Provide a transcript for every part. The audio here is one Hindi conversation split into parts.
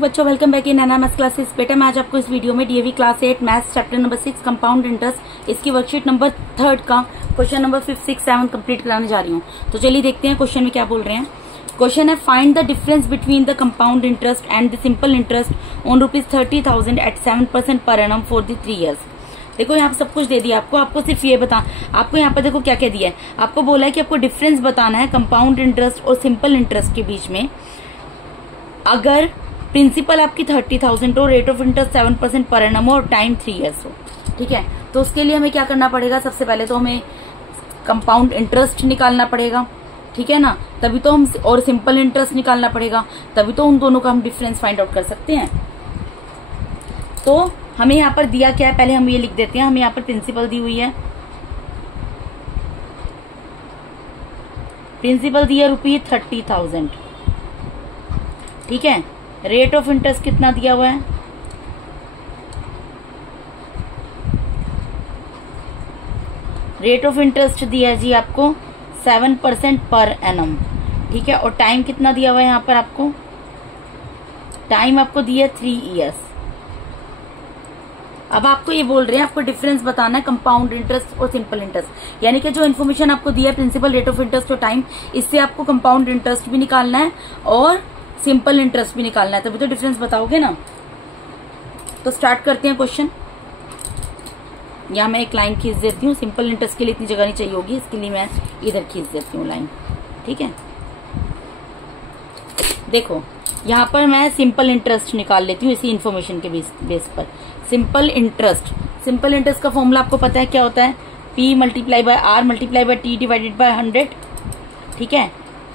मॉर्निंग बच्चों, welcome back in Naina maths classes. बेटा मैं आज आपको इस वीडियो में DAV class 8 maths chapter number 6 compound interest इसकी वर्कशीट नंबर 3 का क्वेश्चन नंबर 5, 6, 7 कंप्लीट कराने जा रही हूँ। तो चलिए देखते हैं क्वेश्चन में क्या बोल रहे हैं। क्वेश्चन है find the difference between the compound interest and the simple interest on ₹30,000 at 7% per annum for the 3 years। देखो यहाँ पे सब कुछ दे दिया आपको सिर्फ ये बता, आपको यहाँ पर देखो क्या क्या दिया है। आपको बोला है कि आपको डिफरेंस बताना है कंपाउंड इंटरेस्ट और सिंपल इंटरेस्ट के बीच में। अगर प्रिंसिपल आपकी 30,000 हो, rate of interest 7% per annum हो और टाइम 3 years हो, ठीक है। तो उसके लिए हमें क्या करना पड़ेगा, सबसे पहले तो हमें कंपाउंड इंटरेस्ट निकालना पड़ेगा, ठीक है ना। तभी तो हम, और सिंपल इंटरेस्ट निकालना पड़ेगा, तभी तो उन दोनों का हम डिफरेंस फाइंड आउट कर सकते हैं। तो हमें यहाँ पर दिया क्या है, पहले हम ये लिख देते हैं। हमें यहाँ पर प्रिंसिपल दी हुई है, प्रिंसिपल दिया ₹30,000, ठीक है। रेट ऑफ इंटरेस्ट कितना दिया हुआ है, रेट ऑफ इंटरेस्ट दिया है जी आपको 7% पर एनम, ठीक है। और टाइम कितना दिया हुआ है यहाँ पर आपको, टाइम आपको दिया 3 years। अब आपको ये बोल रहे हैं आपको डिफरेंस बताना है कंपाउंड इंटरेस्ट और सिंपल इंटरेस्ट, यानी कि जो इन्फॉर्मेशन आपको दिया है प्रिंसिपल, रेट ऑफ इंटरेस्ट और टाइम, इससे आपको कंपाउंड इंटरेस्ट भी निकालना है और सिंपल इंटरेस्ट भी निकालना है, तभी तो डिफरेंस बताओगे ना। तो स्टार्ट करते हैं क्वेश्चन। यहां मैं एक लाइन खींच देती हूँ, सिंपल इंटरेस्ट के लिए इतनी जगह नहीं चाहिए होगी, इसके लिए मैं इधर खींच देती हूँ लाइन, ठीक है। देखो यहाँ पर मैं सिंपल इंटरेस्ट निकाल लेती हूँ इसी इन्फॉर्मेशन के बेस पर। सिंपल इंटरेस्ट का फॉर्मूला आपको पता है क्या होता है, P multiply by R multiply by T divided by 100, ठीक है।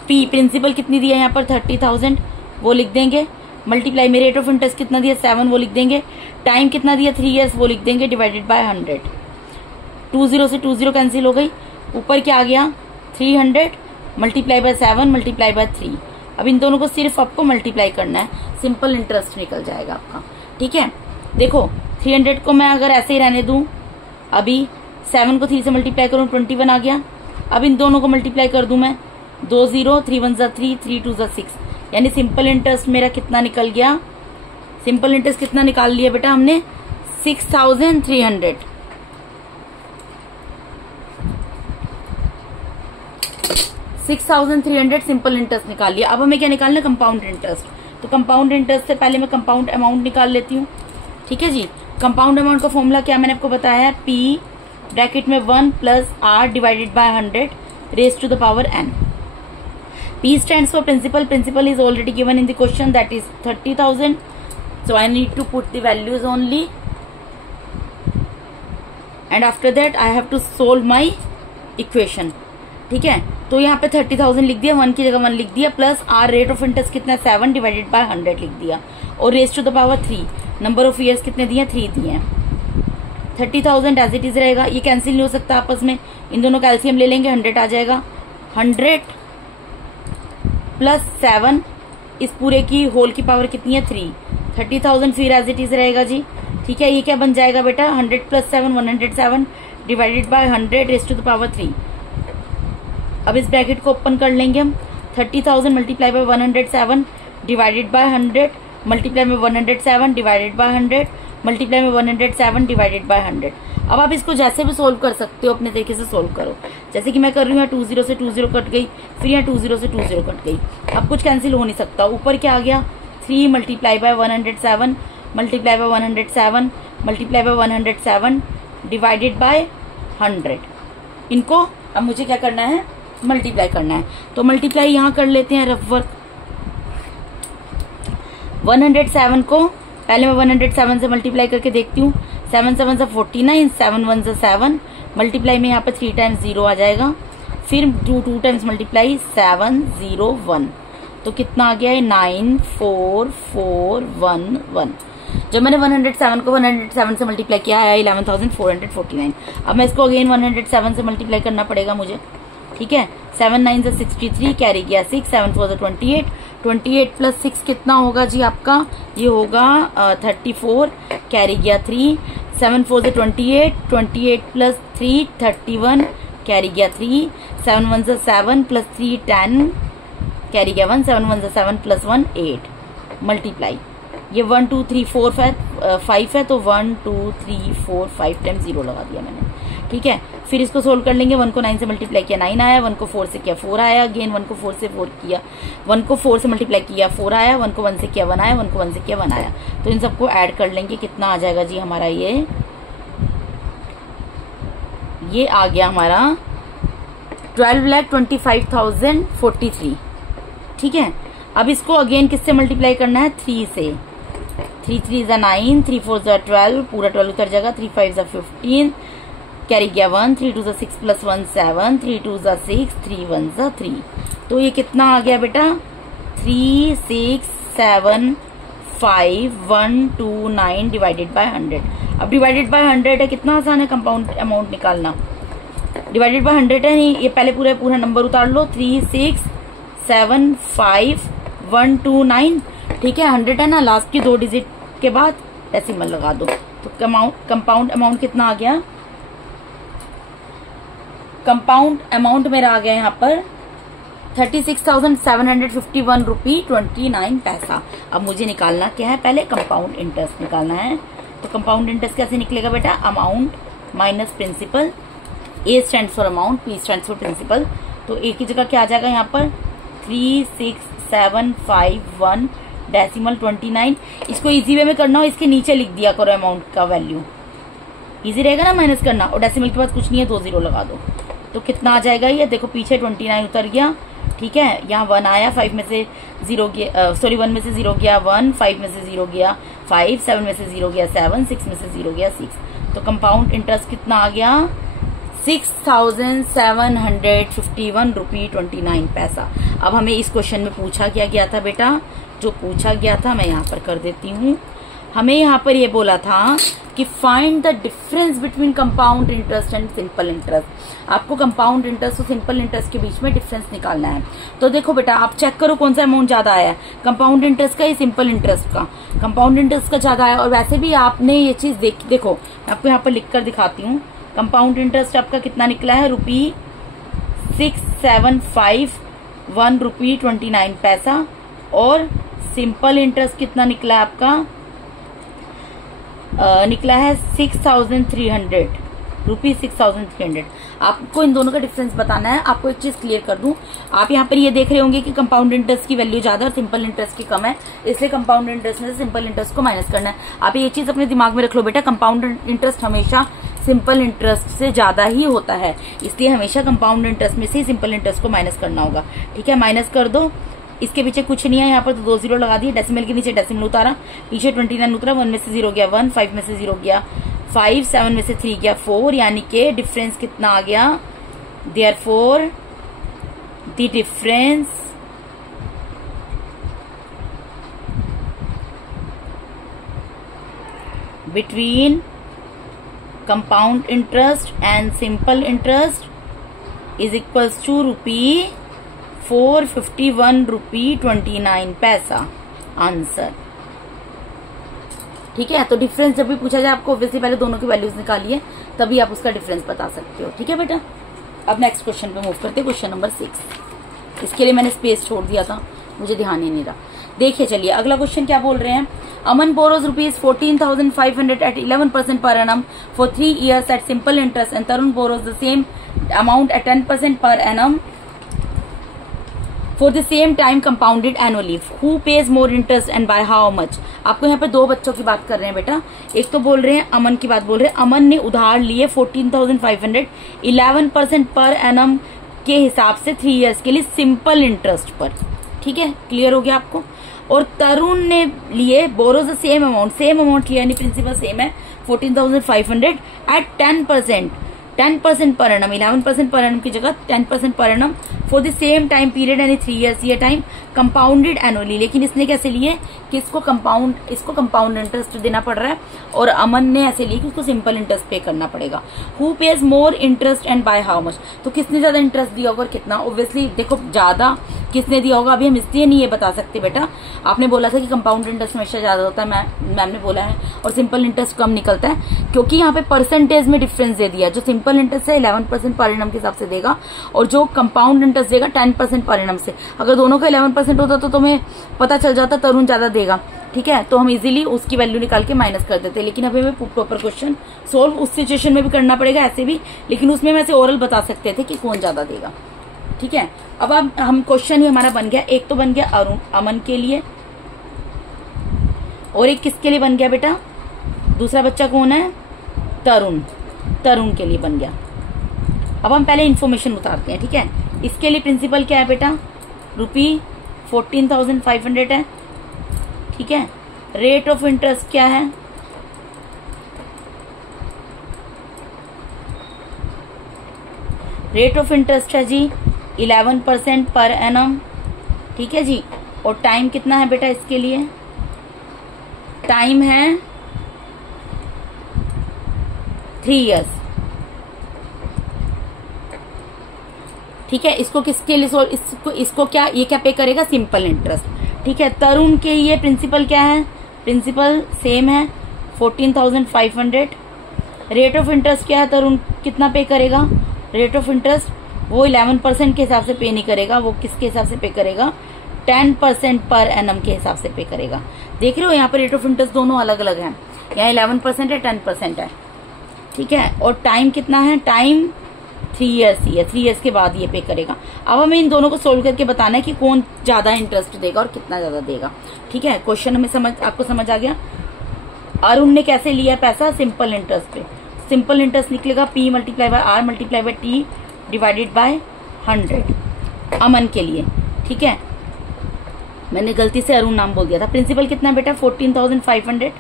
P प्रिंसिपल कितनी दिया है यहाँ पर 30,000, वो लिख देंगे, मल्टीप्लाई में रेट ऑफ इंटरेस्ट कितना दिया 7, वो लिख देंगे, टाइम कितना दिया 3 years, वो लिख देंगे, डिवाइडेड बाय 100। 20 से 20 कैंसिल हो गई, ऊपर क्या आ गया 300 मल्टीप्लाई बाय 7 मल्टीप्लाई बाय 3। अब इन दोनों को सिर्फ आपको मल्टीप्लाई करना है, सिंपल इंटरेस्ट निकल जाएगा आपका, ठीक है। देखो 300 को मैं अगर ऐसे ही रहने दूं, अभी 7 को 3 से मल्टीप्लाई करूं 21 आ गया। अब इन दोनों को मल्टीप्लाई कर दूं मैं, 2 0, 3 1 3, 3 2 6, यानी सिंपल इंटरेस्ट मेरा कितना निकल गया, सिंपल इंटरेस्ट कितना निकाल लिया बेटा हमने 6,300। 6,300 सिंपल इंटरेस्ट निकाल लिया। अब हमें क्या निकालना है, कंपाउंड इंटरेस्ट। तो कंपाउंड इंटरेस्ट से पहले मैं कंपाउंड अमाउंट निकाल लेती हूँ, ठीक है जी। कंपाउंड अमाउंट का फॉर्मूला क्या मैंने आपको बताया है, P ब्रैकेट में 1 plus R divided by 100 raise to the power n। P stands for principal. Principal is already given in the question, that is 30,000. So I need to put the values only, and after that I have to solve my equation, ठीक है। तो यहाँ पे 30,000 लिख दिया, 1 की जगह 1 लिख दिया, plus R rate of interest कितना 7 डिवाइडेड बाय 100 लिख दिया, और raise to the power 3, number of years कितने दिए 3 दिए। 30,000 एज इट इज रहेगा, ये कैंसिल नहीं हो सकता आपस में, इन दोनों का एलसीएम ले लेंगे, 100 आ जाएगा। 100 प्लस 7, इस पूरे की होल की पावर कितनी है 3। 30,000 फिर एज इट इज रहेगा जी, ठीक है। ये क्या बन जाएगा बेटा, 100 plus 7 107 divided by 100 raise to the power 3। अब इस ब्रैकेट को ओपन कर लेंगे हम, 30,000 multiply by 107 divided by 100 multiply में 107 डिवाइडेड बाय 100 मल्टीप्लाई में 107 डिवाइडेड बाय 100। अब आप इसको जैसे भी सोल्व कर सकते हो, अपने तरीके से सोल्व करो, जैसे कि मैं कर रही हूँ। 20 से 20 कट गई, फिर यहाँ 20 से 20 कट गई, अब कुछ कैंसिल हो नहीं सकता। ऊपर क्या आ गया 3 multiply by 107 multiply by 107 multiply by 107 divided by 100। इनको अब मुझे क्या करना है, मल्टीप्लाई करना है। तो मल्टीप्लाई यहाँ कर लेते हैं रफ वर्क। 107 को पहले मैं 107 से मल्टीप्लाई करके देखती हूँ, 7 7 से 49, 7 1 से 7 मल्टीप्लाई में यहाँ पे 3 टाइम्स 0 आ जाएगा, फिर 2 टाइम्स मल्टीप्लाई 7 0 1, तो कितना आ गया है 9 4 4 1 1। जब मैंने 107 को 107 से मल्टीप्लाई किया है 11,449। अब मैं इसको अगेन 107 से मल्टीप्लाई करना पड़ेगा मुझे, ठीक है। 7 9 से 63, कैरी गया 6, 7 4 से 28, 28 प्लस 6 कितना होगा जी आपका, ये होगा 34, कैरी गया 3, 7 4 से 28, 28 प्लस 3 31, कैरी गया 3, 7 1 से 7 प्लस 3 10, कैरी गया 1, 7 1 से 7 प्लस 1 8, मल्टीप्लाई ये 1 2 3 4 5 है, तो 1 2 3 4 5 टाइम 0 लगा दिया मैंने, ठीक है। फिर इसको सोल्व कर लेंगे। 1 को 9 से मल्टीप्लाई किया 9 आया, 1 को 4 से किया 4 आया, अगेन 1 को 4 से 4 किया, 1 को 4 से मल्टीप्लाई किया 4 आया, 1 को 1 से किया 1 आया, 1 को 1 से किया 1 आया। तो इन सबको ऐड कर लेंगे, कितना आ जाएगा जी हमारा, ये आ गया हमारा 12,25,043, ठीक है। अब इसको अगेन किससे मल्टीप्लाई करना है, 3 से। 3 3 ज़ा 9, 3 4 ज़ा 12, पूरा 12 उतर जाएगा, 3 5 ज़ा 15, कैरी गया 1, 3 2 ज़ा 6 प्लस 1 7, 3 2 ज़ा 6, 3 1 ज़ा 3। तो ये कितना आ गया बेटा, 3 6 7 5 1 2 9 डिवाइडेड बाय 100। अब डिवाइडेड बाय 100 है, कितना आसान है कंपाउंड अमाउंट निकालना। डिवाइडेड बाय 100 है, ये पहले पूरा नंबर उतार लो, 3 6 7 5 1 2 9, ठीक है। 100 है ना, लास्ट की 2 डिजिट के बाद डेसिमल लगा दो, तो कंपाउंड अमाउंट कितना आ गया, कंपाउंड अमाउंट मेरा आ गया यहाँ पर 36,751 रुपी 29 पैसा। अब मुझे निकालना क्या है, पहले कंपाउंड इंटरेस्ट निकालना है। तो कंपाउंड इंटरेस्ट कैसे निकलेगा बेटा, amount minus principal, A stand for amount, P stand for principal. तो ए की जगह क्या आ जाएगा यहाँ पर 36,751 डेसिमल 29। इसको इजी वे में करना हो, इसके नीचे लिख दिया करो अमाउंट का वैल्यू, इजी रहेगा ना माइनस करना। और डेसिमल के बाद कुछ नहीं है, 2 0 लगा दो। तो कितना आ जाएगा, ये देखो पीछे 29 उतर गया, ठीक है। यहाँ 1 आया, 5 में से 0 गया, सॉरी 1 में से 0 गया 1, 5 में से 0 गया 5, 7 में से 0 गया 7, 6 में से 0 गया 6। तो कंपाउंड इंटरेस्ट कितना आ गया, 6,751 रुपी 29 पैसा। अब हमें इस क्वेश्चन में पूछा क्या गया था बेटा, जो पूछा गया था मैं यहाँ पर कर देती हूँ। हमें यहाँ पर ये बोला था कि find the difference between compound interest and simple interest. आपको कंपाउंड इंटरेस्ट और सिंपल इंटरेस्ट के बीच में डिफरेंस निकालना है। तो देखो बेटा, आप चेक करो कौन सा अमाउंट ज्यादा आया है, कंपाउंड इंटरेस्ट का या सिंपल इंटरेस्ट का। कंपाउंड इंटरेस्ट का ज्यादा आया, और वैसे भी आपने ये चीज देखो मैं आपको यहाँ पर लिख कर दिखाती हूँ। कंपाउंड इंटरेस्ट आपका कितना निकला है, रुपी 6,751 रुपी 29 पैसा। और सिंपल इंटरेस्ट कितना निकला है आपका, निकला है 6,300 रुपी 6,300। आपको इन दोनों का डिफरेंस बताना है। आपको एक चीज क्लियर कर दूं, आप यहाँ पर ये देख रहे होंगे कि कंपाउंड इंटरेस्ट की वैल्यू ज्यादा और सिंपल इंटरेस्ट की कम है, इसलिए कंपाउंड इंटरेस्ट में से सिंपल इंटरेस्ट को माइनस करना है। आप ये चीज अपने दिमाग में रख लो बेटा, कंपाउंड इंटरेस्ट हमेशा सिंपल इंटरेस्ट से ज्यादा ही होता है, इसलिए हमेशा कंपाउंड इंटरेस्ट में से सिंपल इंटरेस्ट को माइनस करना होगा, ठीक है। माइनस कर दो, इसके पीछे कुछ नहीं है, यहाँ पर तो 2 0 लगा दिए, डेसिमल के नीचे डेसिमल उतारा, पीछे 29 उतरा, 1 में से 0 गया 1, 5 में से 0 गया 5, 7 में से 3 गया 4, यानी कि डिफरेंस कितना आ गया, therefore the difference between compound interest and simple interest is equals to rupee 451 rupee 29 paisa, answer, ठीक है। तो डिफरेंस जब भी पूछा जाए आपको ऑब्वियसली पहले दोनों की वैल्यूज निकालिए, तभी आप उसका डिफरेंस बता सकते हो, ठीक है बेटा। अब नेक्स्ट क्वेश्चन पे मूव करते हैं, क्वेश्चन नंबर 6। इसके लिए मैंने स्पेस छोड़ दिया था, मुझे ध्यान ही नहीं रहा। देखिए चलिए अगला क्वेश्चन क्या बोल रहे हैं, अमन borrows rupees 14,500 at 11% per annum for 3 years at simple interest and Tarun borrows the same amount at 10% per annum for the same time compounded annually. Who pays more interest and by how much? आपको यहाँ पे 2 बच्चों की बात कर रहे हैं बेटा। एक तो बोल रहे हैं अमन की बात बोल रहे हैं, अमन ने उधार लिए 14,500 11% पर एनम के हिसाब से 3 इयर्स के लिए सिंपल इंटरेस्ट पर, ठीक है। क्लियर हो गया आपको। और तरुण ने लिए बोरोज द सेम अमाउंट लिया, यानी प्रिंसिपल सेम है 14,500 eight 10% per annum, 11% per annum की जगह 10% per annum for the same time period, यानी 3 इयर्स ये टाइम कंपाउंडेड एनुअली। लेकिन इसने कैसे लिए कि इसको कंपाउंड इंटरेस्ट देना पड़ रहा है, और अमन ने ऐसे लिए कि उसको सिंपल इंटरेस्ट पे करना पड़ेगा। Who page more interest and by how much? तो किसने ज्यादा इंटरेस्ट दिया होगा और कितना? ऑब्वियसली देखो ज्यादा किसने दिया होगा अभी हम इसलिए नहीं ये बता सकते बेटा। आपने बोला था कि कंपाउंड इंटरेस्ट हमेशा ज्यादा होता है, मैम ने बोला है, और सिंपल इंटरेस्ट कम निकलता है, क्योंकि यहाँ पे परसेंटेज में डिफरेंस दे दिया। जो सिंपल इंटरेस्ट है 11% पर एनम के हिसाब से देगा, और जो कंपाउंड इंटरेस्ट देगा 10% पर एनम से। अगर दोनों का 11% होता तो तुम्हें पता चल जाता तरुण ज्यादा देगा, ठीक है, तो हम इजीली उसकी वैल्यू निकाल के माइनस कर देते हैं। लेकिन अभी हमें प्रॉपर क्वेश्चन सोल्व उस सिचुएशन में भी करना पड़ेगा ऐसे भी, लेकिन उसमें हम ऐसे ओरल बता सकते थे कि कौन ज्यादा देगा। ठीक है, अब हम क्वेश्चन ही हमारा बन गया, एक तो बन गया अमन के लिए, और एक किसके लिए बन गया बेटा, दूसरा बच्चा कौन है, तरुण के लिए बन गया। अब हम पहले इन्फॉर्मेशन उतारते हैं। ठीक है, इसके लिए प्रिंसिपल क्या है बेटा, ₹14,500 है। ठीक है, रेट ऑफ इंटरेस्ट क्या है, रेट ऑफ इंटरेस्ट है जी 11% पर एनम। ठीक है जी, और टाइम कितना है बेटा इसके लिए, टाइम है 3 years। ठीक है, इसको किसके लिए इसको क्या, ये क्या पे करेगा, सिंपल इंटरेस्ट। ठीक है, तरुण के लिए प्रिंसिपल क्या है, प्रिंसिपल सेम है 14,500। रेट ऑफ इंटरेस्ट क्या है, तरुण कितना पे करेगा, रेट ऑफ इंटरेस्ट वो 11% के हिसाब से पे नहीं करेगा, वो किसके हिसाब से पे करेगा, 10% पर एनम के हिसाब से पे करेगा। देख रहे हो यहाँ पर रेट ऑफ इंटरेस्ट दोनों अलग अलग है, यहाँ 11% है, 10% है। ठीक है, और टाइम कितना है, टाइम 3 years ही है, 3 years के बाद ये पे करेगा। अब हमें इन दोनों को सोल्व करके बताना है कि कौन ज्यादा इंटरेस्ट देगा और कितना ज्यादा देगा। ठीक है, क्वेश्चन हमें आपको समझ आ गया। अरुण ने कैसे लिया पैसा, सिंपल इंटरेस्ट पे, सिंपल इंटरेस्ट निकलेगा P × R × T divided by 100 अमन के लिए। ठीक है, मैंने गलती से अरुण नाम बोल दिया था। प्रिंसिपल कितना है बेटा, 14,500।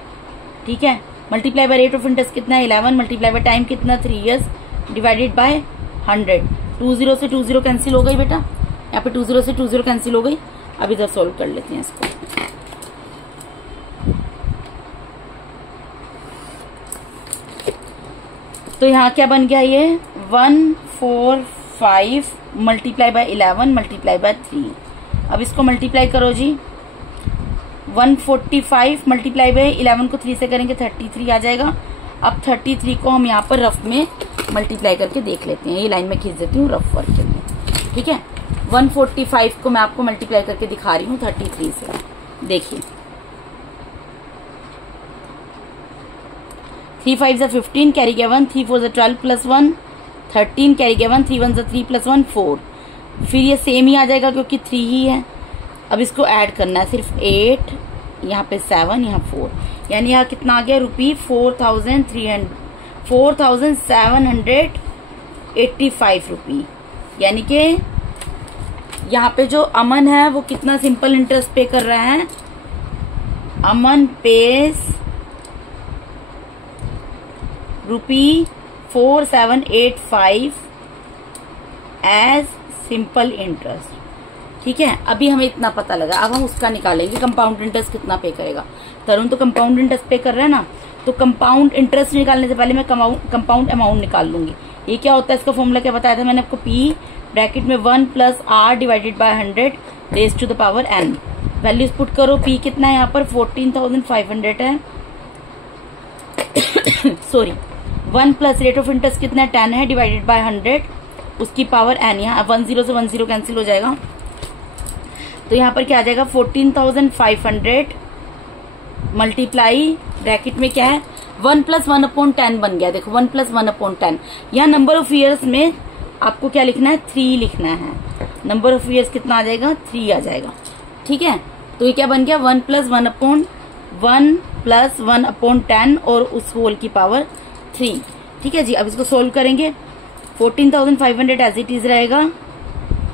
ठीक है, multiply by rate of interest कितना है 11, मल्टीप्लाई बाय टाइम कितना 3 years डिवाइडेड बाय 100। 20 से 20 कैंसिल हो गई बेटा, यहाँ पे 20 से 20 कैंसिल हो गई। अब इधर सोल्व कर लेते हैं इसको। तो यहाँ क्या बन गया, ये 145 मल्टीप्लाई बाय 11 मल्टीप्लाई बाय 3। अब इसको मल्टीप्लाई करो जी, 145 मल्टीप्लाई बाय 11 को 3 से करेंगे 33 आ जाएगा। अब 33 को हम यहाँ पर रफ में मल्टीप्लाई करके देख लेते हैं, ये लाइन में खींच देती हूँ रफ वर्क के लिए। ठीक है, 145 को मैं आपको मल्टीप्लाई करके दिखा रही हूँ 33 से। देखिए 3 5 = 15 कैरी गया 1, 3 4 = 12 प्लस 1 13 कैरी गया 1, 3 1 = 3 प्लस 1 4। फिर ये सेम ही आ जाएगा क्योंकि 3 ही है। अब इसको ऐड करना है, सिर्फ 8 यहाँ पे 7 यहाँ 4, यानी यहाँ कितना आ गया, ₹4,785। यानी कि यहाँ पे जो अमन है वो कितना सिंपल इंटरेस्ट पे कर रहा है, अमन पेज ₹4785 एज सिंपल इंटरेस्ट। ठीक है, अभी हमें इतना पता लगा। अब हम उसका निकालेंगे कंपाउंड इंटरेस्ट कितना पे करेगा। तरुण तो कंपाउंड इंटरेस्ट पे कर रहा है ना, तो कंपाउंड इंटरेस्ट निकालने से पहले मैं कंपाउंड अमाउंट निकाल लूंगी। ये क्या होता है, इसका फॉर्मूला क्या बताया था मैंने आपको, P ब्रैकेट में 1 + R divided by 100 raise to the power n। Values put करो, P कितना है यहाँ पर 14,500 है sorry 1 plus rate of interest कितना है 10 है डिवाइडेड बाय 100 उसकी पावर n। यहाँ 10 से 10 कैंसिल हो जाएगा, तो यहाँ पर क्या आ जाएगा 14,500 मल्टीप्लाई ब्रैकेट में क्या है 1 + 1/10 बन गया। देखो 1 + 1/10, यहाँ नंबर ऑफ ईयर्स में आपको क्या लिखना है 3 लिखना है। नंबर ऑफ ईयर्स कितना आ जाएगा 3 आ जाएगा। ठीक है, तो ये क्या बन गया 1 + 1/10 और उस होल की पावर 3। ठीक है जी, अब इसको सोल्व करेंगे। 14,500 एज इट इज रहेगा,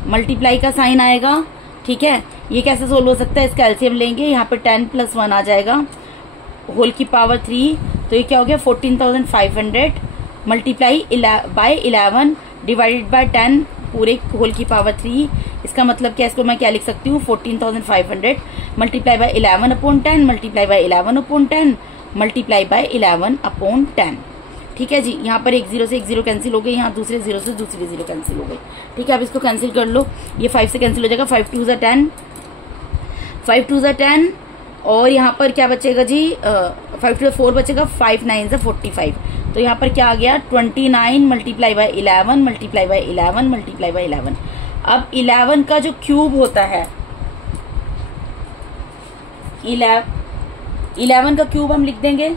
मल्टीप्लाई का साइन आएगा। ठीक है, ये कैसे सोल्व हो सकता है, इसका एलसीएम लेंगे, यहाँ पे 10 + 1 आ जाएगा होल की पावर 3, तो ये क्या हो गया 14,500 मल्टीप्लाई बाय 11 डिवाइडेड बाय 10 पूरे होल की पावर 3। इसका मतलब क्या, इसको मैं क्या लिख सकती हूँ 14,500 multiply by 11/10 multiply by 11/10 multiply by 11/10। ठीक है जी, यहाँ पर एक 0 से एक 0 कैंसिल हो गई, यहाँ दूसरे 0 से दूसरी 0 कैंसिल हो गई। ठीक है, अब इसको कैंसिल कर लो, ये 5 से कैंसिल हो जाएगा, 5 2 = 10, 5 2 = 10 और यहाँ पर क्या बचेगा जी 5 2 = 4 बचेगा, 5 9 = 45। तो यहाँ पर क्या आ गया 29 multiply by 11 multiply by 11 multiply by 11। अब 11 का जो क्यूब होता है 11 का क्यूब हम लिख देंगे।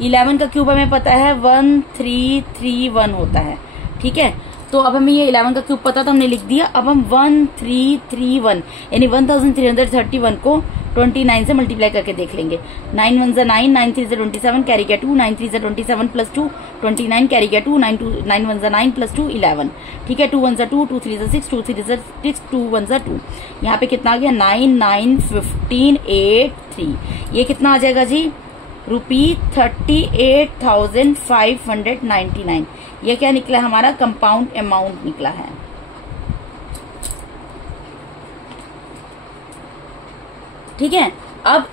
11 का क्यूब हमें पता है 1331 होता है, ठीक है। तो अब हमें ये 11 का क्यूब पता तो हमने लिख दिया। अब हम 1331 यानी 1331 को 29 से मल्टीप्लाई करके देख लेंगे। 9 1 9, 9 3 27, कैरी किया 2, 9 3 27 प्लस 2 29, कैरी किया 2, 9 1 9 प्लस 2 11, ठीक है। 2 1 2, 2 3 6, 2 3 6, 2 1 2। यहाँ पे कितना आ गया 9 9 15 8 3। ये कितना आ जाएगा जी ₹38,599। ये क्या निकला हमारा कंपाउंड अमाउंट निकला है। ठीक है। अब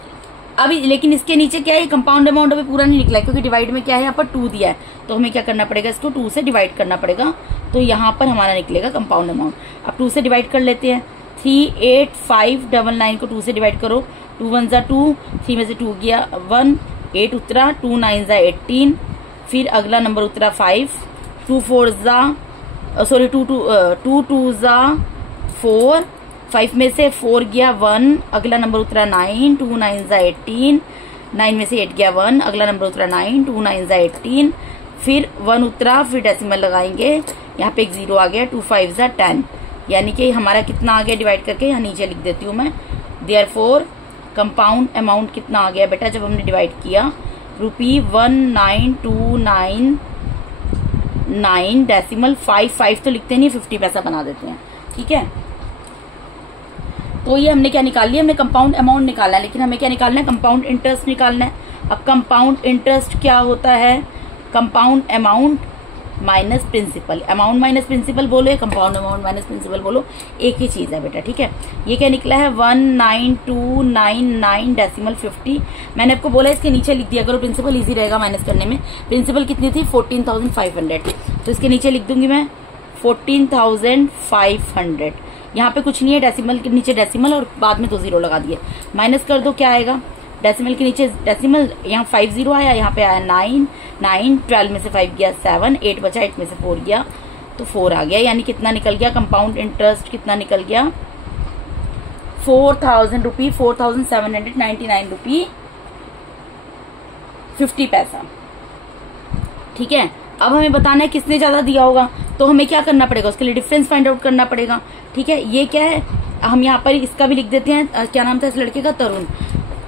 लेकिन इसके नीचे क्या है, कंपाउंड अमाउंट अभी पूरा नहीं निकला है क्योंकि डिवाइड में क्या है यहाँ पर 2 दिया है, तो हमें क्या करना पड़ेगा, इसको 2 से डिवाइड करना पड़ेगा। तो यहाँ पर हमारा निकलेगा कंपाउंड अमाउंट। अब 2 से डिवाइड कर लेते हैं। 38,599 को 2 से डिवाइड करो। 2 1 2, 3 में से 2 गया 1, 8 उतरा, 2 9 18, फिर अगला नंबर उतरा 5, 2 2 2 4, 5 में से 4 गया 1, अगला नंबर उतरा 9, 2 9 18, 9 में से 8 गया 1, अगला नंबर उतरा 9, 2 9 18, फिर 1 उतरा, फिर डेसिमल लगाएंगे, यहाँ पे एक 0 आ गया, 2 5 10, यानी कि हमारा कितना आ गया डिवाइड करके, यहाँ नीचे लिख देती हूँ मैं। देयरफॉर कंपाउंड अमाउंट कितना आ गया बेटा जब हमने डिवाइड किया, ₹19,299 डेसिमल 5 तो लिखते नहीं, 50 पैसा बना देते हैं, ठीक है। तो ये हमने क्या निकाल लिया, हमने कंपाउंड अमाउंट निकालना है, लेकिन हमें क्या निकालना है, कंपाउंड इंटरेस्ट निकालना है। अब कंपाउंड इंटरेस्ट क्या होता है, compound amount minus principal. Amount minus principal बोलो या कंपाउंड अमाउंट माइनस प्रिंसिपल बोलो, एक ही चीज है बेटा, ठीक है। ये क्या निकला है 19,299 डेसिमल 50। मैंने आपको बोला इसके नीचे लिख दिया करो, प्रिंसिपल इजी रहेगा माइनस करने में। प्रिंसिपल कितनी थी 14,500, तो इसके नीचे लिख दूंगी मैं 14,500। यहाँ पे कुछ नहीं है, डेसिमल के नीचे डेसिमल और बाद में 2 0 लगा दिए। माइनस कर दो, क्या आएगा, डेसिमल के नीचे डेसिमल, यहाँ 5 0 आया, यहाँ पे आया 9 9, 12 में से 5 गया 7, 8 बचा, 8 में से 4 गया तो 4 आ गया। यानी कितना निकल गया कंपाउंड इंटरेस्ट, कितना निकल गया 4,000 रुपी, 4,799 रुपी 50 पैसा, ठीक है। अब हमें बताना है किसने ज्यादा दिया होगा, तो हमें क्या करना पड़ेगा, उसके लिए डिफरेंस फाइंड आउट करना पड़ेगा, ठीक है। ये क्या है, हम यहाँ पर इसका भी लिख देते हैं, क्या नाम था इस लड़के का, तरुण।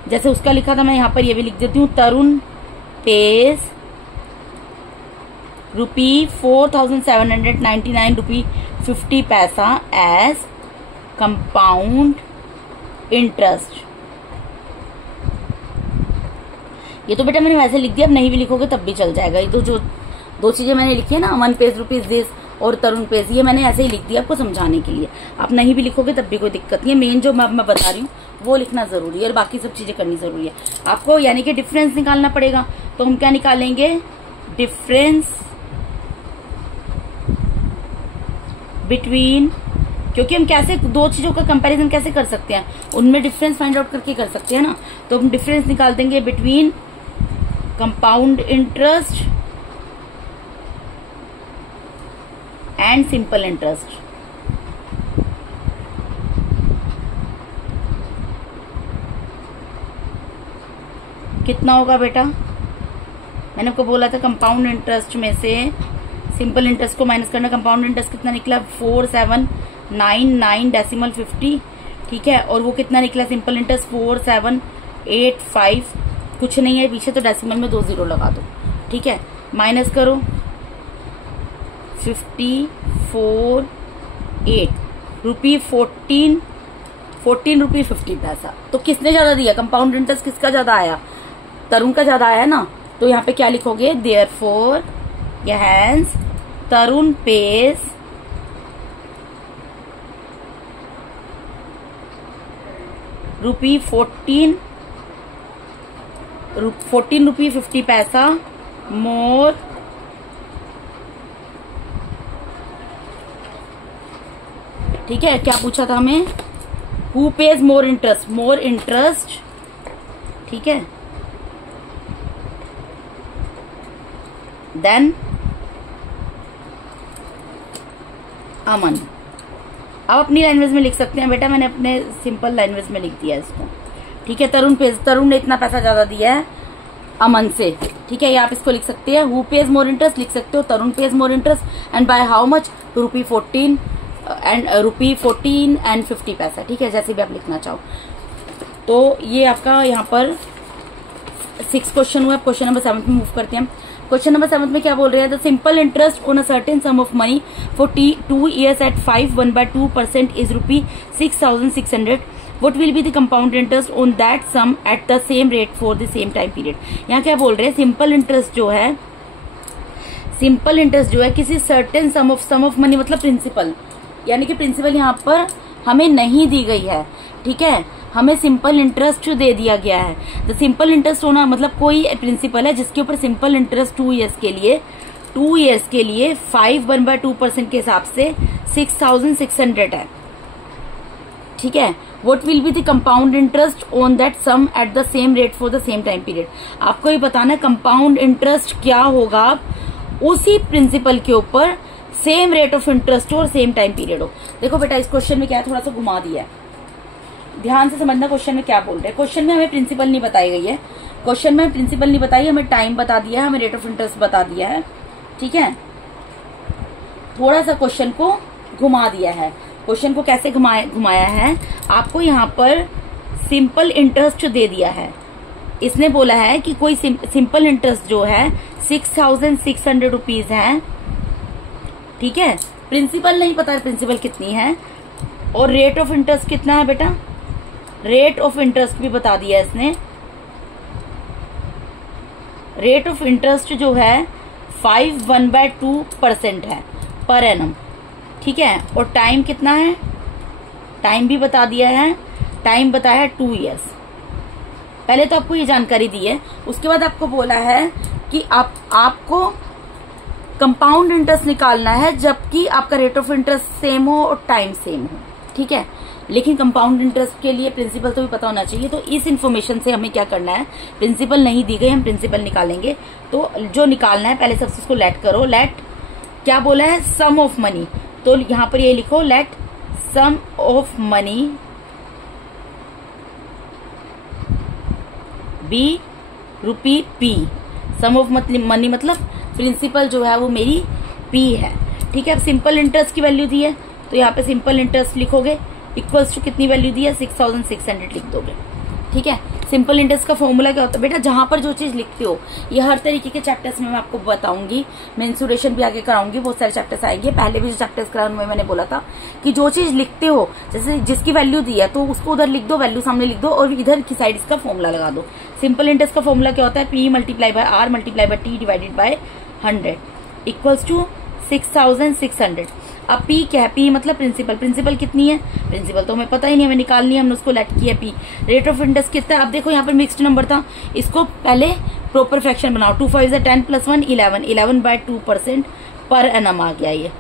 जैसे उसका लिखा था मैं यहाँ पर ये भी लिख देती हूँ, तरुण पेज ₹4,799 रुपी 50 पैसा एज कंपाउंड इंटरेस्ट। ये तो बेटा मैंने वैसे लिख दिया, अब नहीं भी लिखोगे तब भी चल जाएगा। ये तो जो 2 चीजें मैंने लिखी है ना, 1 पेज रुपीज दिस और तरुण पेज, ये मैंने ऐसे ही लिख दिया आपको समझाने के लिए। आप नहीं भी लिखोगे तब भी कोई दिक्कत नहीं है, मेन जो मैं बता रही हूँ वो लिखना जरूरी है और बाकी सब चीजें करनी जरूरी है आपको। यानी कि डिफरेंस निकालना पड़ेगा, तो हम क्या निकालेंगे, डिफरेंस बिटवीन, क्योंकि हम कैसे 2 चीजों का कंपैरिजन कैसे कर सकते हैं, उनमें डिफरेंस फाइंड आउट करके कर सकते हैं ना। तो हम डिफरेंस निकाल देंगे between compound interest and simple interest. कितना होगा बेटा, मैंने आपको बोला था कंपाउंड इंटरेस्ट में से सिंपल इंटरेस्ट को माइनस करना। कंपाउंड इंटरेस्ट कितना निकला 4,799 डेसिमल 50, ठीक है। और वो कितना निकला सिंपल इंटरेस्ट 4,785, कुछ नहीं है पीछे, तो डेसिमल में 2 0 लगा दो, ठीक है। माइनस करो 54,8 रुपी 14 रुपी 50 पैसा। तो किसने ज्यादा दिया, कंपाउंड इंटरेस्ट किसका ज्यादा आया, तरुण का ज्यादा आया ना। तो यहाँ पे क्या लिखोगे, देयरफॉर हैंस तरुण पेज ₹14 रुपी 50 पैसा मोर ठीक है। क्या पूछा था हमें, हु पेज मोर इंटरेस्ट, ठीक है, देन अमन। अब अपनी लैंग्वेज में लिख सकते हैं बेटा, मैंने अपने सिंपल लैंग्वेज में लिख दिया इसको, ठीक है। तरुण ने इतना पैसा ज्यादा दिया है अमन से, ठीक है। ये आप इसको लिख सकते हैं, हु पेज मोर इंटरेस्ट लिख सकते हो, Tarun pays more interest and by how much, ₹14 and ₹14 and 50 paisa, ठीक है, जैसे भी आप लिखना चाहो। तो ये आपका यहाँ पर 6 क्वेश्चन हुआ। क्वेश्चन नंबर 7 में मूव करते हैं। क्वेश्चन नंबर 7 में क्या बोल रहे हैं, the simple interest on a certain some of money for 2 years at 1/2% is ₹6,600. What will be the compound interest on that sum at the same rate for the same time period? यहाँ क्या बोल रहे हैं, सिंपल इंटरेस्ट जो है किसी सर्टेन सम ऑफ मनी मतलब प्रिंसिपल, यानी कि प्रिंसिपल यहाँ पर हमें नहीं दी गई है, ठीक है, हमें सिंपल इंटरेस्ट दे दिया गया है। द सिंपल इंटरेस्ट होना मतलब कोई प्रिंसिपल है जिसके ऊपर सिंपल इंटरेस्ट 2 years के लिए 1/2% के हिसाब से 6,600 है, ठीक है। What will be the compound interest on that sum at the same rate for the same time period? आपको ये बताना है कंपाउंड इंटरेस्ट क्या होगा उसी प्रिंसिपल के ऊपर सेम रेट ऑफ इंटरेस्ट हो और सेम टाइम पीरियड हो। देखो बेटा इस क्वेश्चन में क्या है, थोड़ा सा घुमा दिया है, ध्यान से समझना क्वेश्चन में क्या बोल रहे हैं। क्वेश्चन में हमें प्रिंसिपल नहीं बताई गई है, क्वेश्चन में प्रिंसिपल नहीं बताई, हमें टाइम बता दिया है, हमें रेट ऑफ इंटरेस्ट बता दिया है, ठीक है। थोड़ा सा क्वेश्चन को घुमा दिया है। क्वेश्चन को कैसे घुमाया है, आपको यहाँ पर सिंपल इंटरेस्ट दे दिया है। इसने बोला है कि कोई सिंपल इंटरेस्ट जो है 6,600 रुपीज है, ठीक है। प्रिंसिपल नहीं पता प्रिंसिपल कितनी है, और रेट ऑफ इंटरेस्ट कितना है बेटा, रेट ऑफ इंटरेस्ट भी बता दिया है इसने। रेट ऑफ इंटरेस्ट जो है 1/2% है पर एनम, ठीक है। और टाइम कितना है, टाइम भी बता दिया है, टाइम बताया है 2 years। पहले तो आपको ये जानकारी दी है, उसके बाद आपको बोला है कि आपको कंपाउंड इंटरेस्ट निकालना है जबकि आपका रेट ऑफ इंटरेस्ट सेम हो और टाइम सेम हो, ठीक है। लेकिन कंपाउंड इंटरेस्ट के लिए प्रिंसिपल तो भी पता होना चाहिए। तो इस इन्फॉर्मेशन से हमें क्या करना है, प्रिंसिपल नहीं दी गई, हम प्रिंसिपल निकालेंगे। तो जो निकालना है पहले सबसे इसको लेट करो। लेट क्या बोला है, सम ऑफ मनी, तो यहां पर ये लिखो let sum of money be rupee P. Sum of money मतलब प्रिंसिपल जो है वो मेरी पी है, ठीक है। अब सिंपल इंटरेस्ट की वैल्यू दी है तो यहाँ पे सिंपल इंटरेस्ट लिखोगे, इक्वल्स टू कितनी वैल्यू दी है 6,600 लिख दोगे, ठीक है। सिंपल इंटरेस्ट का फॉर्मूला क्या होता है बेटा, जहां पर जो चीज लिखते हो, ये हर तरीके के चैप्टर्स में मैं आपको बताऊंगी, मेंसुरेशन भी आगे कराऊंगी, बहुत सारे चैप्टर्स आएंगे। पहले भी जो चैप्टर्स कराए उनमें मैंने बोला था कि जो चीज लिखते हो, जैसे जिसकी वैल्यू दी है तो उसको उधर लिख दो, वैल्यू सामने लिख दो और इधर की साइड इसका फॉर्मूला लगा दो। सिंपल इंटरेस्ट का फॉर्मूला क्या होता है, P multiply by R multiply by T divided by 100 equals to 6,600। अब P क्या है, P मतलब प्रिंसिपल, प्रिंसिपल कितनी है, प्रिंसिपल तो हमें पता ही नहीं, हमें निकालनी है, हमने उसको लेट किया P। रेट ऑफ इंटरेस्ट कितना है, अब देखो यहाँ पर मिक्स्ड नंबर था, इसको पहले प्रॉपर फ्रैक्शन बनाओ, 2 5 10 + 1 11, 11/2% पर एनम आ गया ये,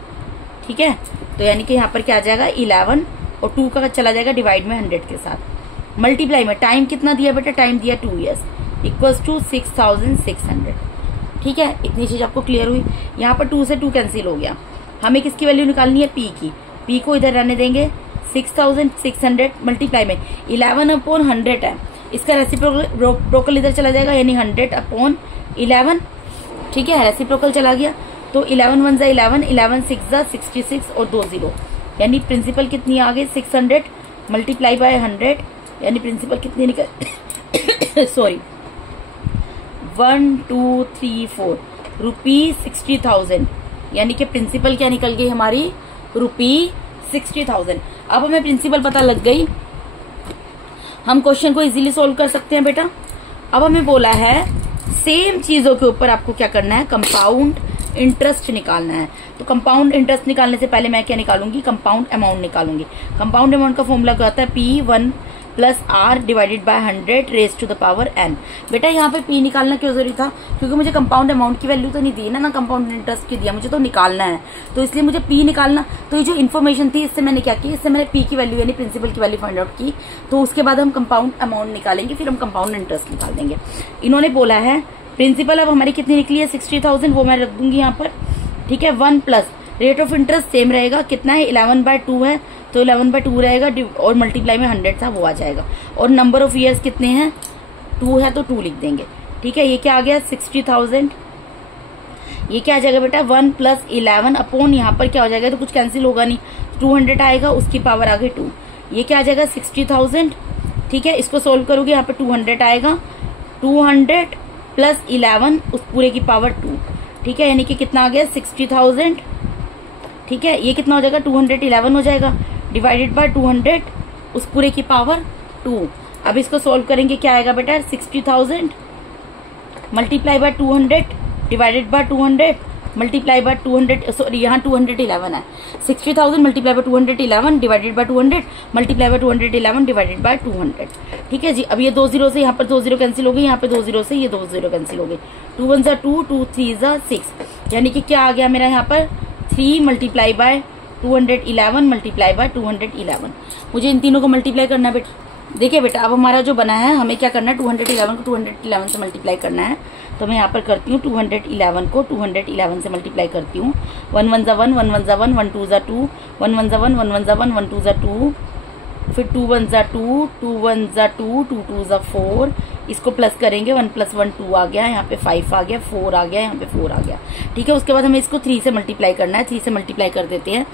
ठीक है। तो यानी कि यहाँ पर क्या आ जाएगा 11 और 2 का चला जाएगा डिवाइड में 100 के साथ, मल्टीप्लाई में टाइम कितना दिया बेटा, टाइम दिया 2 years इक्वल्स टू 6,600, ठीक है। इतनी चीज आपको क्लियर हुई। यहाँ पर 2 से 2 कैंसिल हो गया, हमें किसकी वैल्यू निकालनी है, P की। P को इधर रहने देंगे, 6,600 मल्टीप्लाई में 11/100 है, इसका रेसिप्रोकल इधर चला जाएगा, यानी 100/11, ठीक है। रेसिप्रोकल चला गया तो 11 1 = 11, 11 6 = 66 और 2 0, यानी प्रिंसिपल कितनी आ गई 600 मल्टीप्लाई बाय 100, यानी प्रिंसिपल कितनी निकल सॉरी 1 2 3 4 ₹60,000, यानी कि प्रिंसिपल क्या निकल गई हमारी ₹60,000। अब हमें प्रिंसिपल पता लग गई, हम क्वेश्चन को इजीली सोल्व कर सकते हैं बेटा। अब हमें बोला है सेम चीजों के ऊपर आपको क्या करना है, कंपाउंड इंटरेस्ट निकालना है। तो कंपाउंड इंटरेस्ट निकालने से पहले मैं क्या निकालूंगी, कंपाउंड अमाउंट निकालूंगी। कंपाउंड अमाउंट का फॉर्मूला क्या होता है, P1 + R divided by 100 raise to the power n। बेटा यहाँ पे P निकालना क्यों जरूरी था, क्योंकि मुझे कंपाउंड अमाउंट की वैल्यू तो नहीं दी ना कंपाउंड इंटरेस्ट की दिया, मुझे तो निकालना है, तो इसलिए मुझे P निकालना। तो ये जो इन्फॉर्मेशन थी इससे मैंने क्या की, इससे मैंने P की वैल्यू यानी प्रिंसिपल की वैल्यू फाइंड आउट की। तो उसके बाद हम कंपाउंड अमाउंट निकालेंगे, फिर हम कंपाउंड इंटरेस्ट निकाल देंगे। इन्होंने बोला है प्रिंसिपल अब हमारी कितनी निकली है 60,000, वो मैं रख दूंगी यहाँ पर, ठीक है। 1 + रेट ऑफ इंटरेस्ट सेम रहेगा, कितना है 11/2 है, तो 11/2 रहेगा और मल्टीप्लाई में 100 था वो आ जाएगा। और नंबर ऑफ ईयर्स कितने हैं, 2 है तो 2 लिख देंगे। ठीक है, ये क्या आ गया 60,000। ये क्या आ जाएगा बेटा 1 + 11 अपॉन यहाँ पर क्या हो जाएगा, तो कुछ कैंसिल होगा नहीं, 200 आएगा, उसकी पावर आ गई 2। ये क्या आ जाएगा 60,000। ठीक है, इसको सोल्व करोगे यहाँ पे 200 आएगा, 200 + 11 उस पूरे की पावर 2। ठीक है, यानी कि कितना आ गया 60,000। ठीक है, ये कितना हो जाएगा 211 हो जाएगा, डिवाइडेड बाय 200 उस पूरे की पावर 2। अब इसको सोल्व करेंगे, क्या आएगा बेटा 60,000 multiply by 200 divided by 200 multiply by 200, sorry यहाँ 211 है, 60,000 multiply by 211 divided by 200 multiply by 211 divided by 200। ठीक है जी, अब ये 2 0 से यहाँ पर 2 0 कैंसिल हो गई, यहाँ पे 2 0 से ये 2 0 कैंसिल हो गई, 2 1 = 2, 2 3 = 6, यानी कि क्या आ गया मेरा यहाँ पर 3 मल्टीप्लाई बाय 211 मल्टीप्लाई बाय 211। मुझे इन तीनों को मल्टीप्लाई करना है बेटा। देखिए बेटा, अब हमारा जो बना है हमें क्या करना है, 211 को 211 से मल्टीप्लाई करना है। तो मैं यहाँ पर करती हूँ 211 को 211 से मल्टीप्लाई करती हूँ। 1 1 = 1, 1 1 = 1, 1 2 = 2, 1 1 = 1, 1 1 = 1, 1 2 = 2, फिर 2 1 = 2, 2 1 = 2, 2 2 = 4। इसको प्लस करेंगे, 1 + 1 2 आ गया, यहाँ पे 5 आ गया, 4 आ गया, यहाँ पे 4 आ गया। ठीक है, उसके बाद हमें इसको 3 से मल्टीप्लाई करना है, 3 से मल्टीप्लाई कर देते हैं।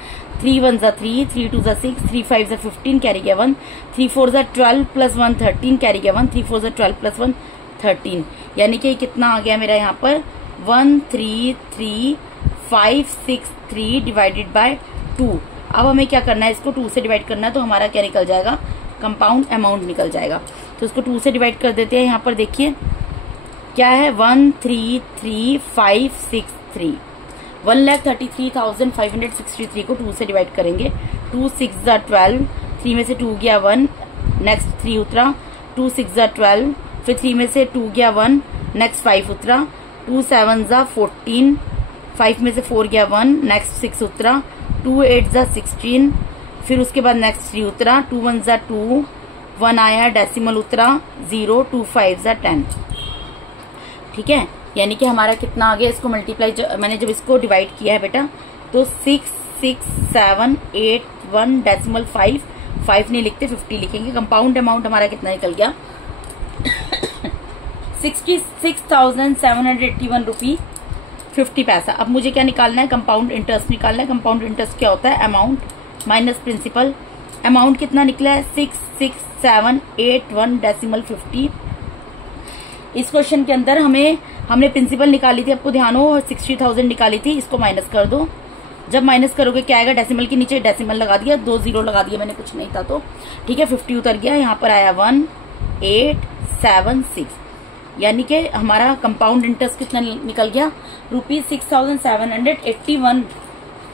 3 1 = 3, 3 2 = 6, 3 5 = 15 कैरी गया 1, 3 4 = 12 + 1 13 कैरी गया 1, 3 4 = 12 + 1 13, यानी कि कितना आ गया मेरा यहाँ पर 1 3 3 5 6 3 डिवाइडेड बाय 2। अब हमें क्या करना है, इसको 2 से डिवाइड करना है, तो हमारा क्या निकल जाएगा, कंपाउंड अमाउंट निकल जाएगा। तो इसको 2 से डिवाइड कर देते हैं। यहाँ पर देखिए क्या है 1 3 3 5 6 3, 1,33,563 को 2 से डिवाइड करेंगे। 2 6 = 12, 3 में से 2 गया 1, नेक्स्ट 3 उतरा, 2 6 = 12, फिर 3 में से 2 गया 1, नेक्स्ट 5 उतरा, 2 7 = 14, 5 में से 4 गया 1, नेक्स्ट 6 उतरा, 2 8 = 16, फिर उसके बाद नेक्स्ट 3 उतरा, 2 1 = 2, 1 आया, डेसिमल उतरा 0, 2 5 = 10। ठीक है, यानी कि हमारा कितना आ गया, इसको मल्टीप्लाई मैंने जब इसको डिवाइड किया है बेटा, तो 6 6 7 8 1 डेसिमल 5 5 नहीं लिखते 50 लिखेंगे। कंपाउंड अमाउंट हमारा कितना निकल गया 66,781 रुपी 50 पैसा। अब मुझे क्या निकालना है, कंपाउंड इंटरेस्ट निकालना है। कंपाउंड इंटरेस्ट क्या होता है, अमाउंट माइनस प्रिंसिपल। अमाउंट कितना निकला है 66781 डेसिमल 50। इस क्वेश्चन के अंदर हमने प्रिंसिपल निकाली थी, आपको ध्यान हो 60,000 निकाली थी, इसको माइनस कर दो। जब माइनस करोगे क्या आएगा, डेसिमल के नीचे डेसिमल लगा दिया, 2 0 लगा दिया मैंने, कुछ नहीं था तो ठीक है। 50 उतर गया, यहाँ पर आया 1876, यानी कि हमारा कंपाउंड इंटरेस्ट कितना निकल गया ₹6,781।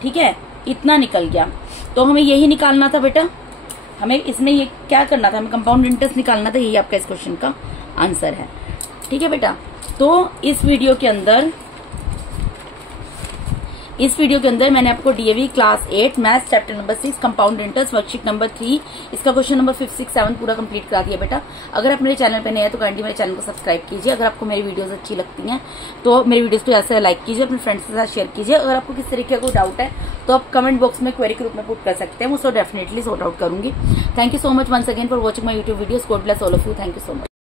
ठीक है, इतना निकल गया। तो हमें यही निकालना था बेटा, हमें इसमें ये क्या करना था, हमें कंपाउंड इंटरेस्ट निकालना था। यही आपका इस क्वेश्चन का आंसर है। ठीक है बेटा, तो इस वीडियो के अंदर मैंने आपको DAV class 8 maths chapter number 6 compound interest worksheet number 3 इसका क्वेश्चन नंबर 5 6 7 पूरा कंप्लीट करा दिया बेटा। अगर आप मेरे चैनल पे नए हैं तो काइंडली मेरे चैनल को सब्सक्राइब कीजिए। अगर आपको मेरी वीडियोस अच्छी लगती हैं तो मेरी वीडियोस को ऐसे लाइक कीजिए, अपने फ्रेंड्स के साथ शेयर कीजिए। अगर आपको किस तरीके का कोई डाउट है तो आप कमेंट बॉक्स में क्वेरी के रूप में पुट कर सकते हैं, मैं उसको डेफिनेटली सॉर्ट आउट करूंगी। Thank you so much once again for watching my YouTube videos. God bless all of you. Thank you so much.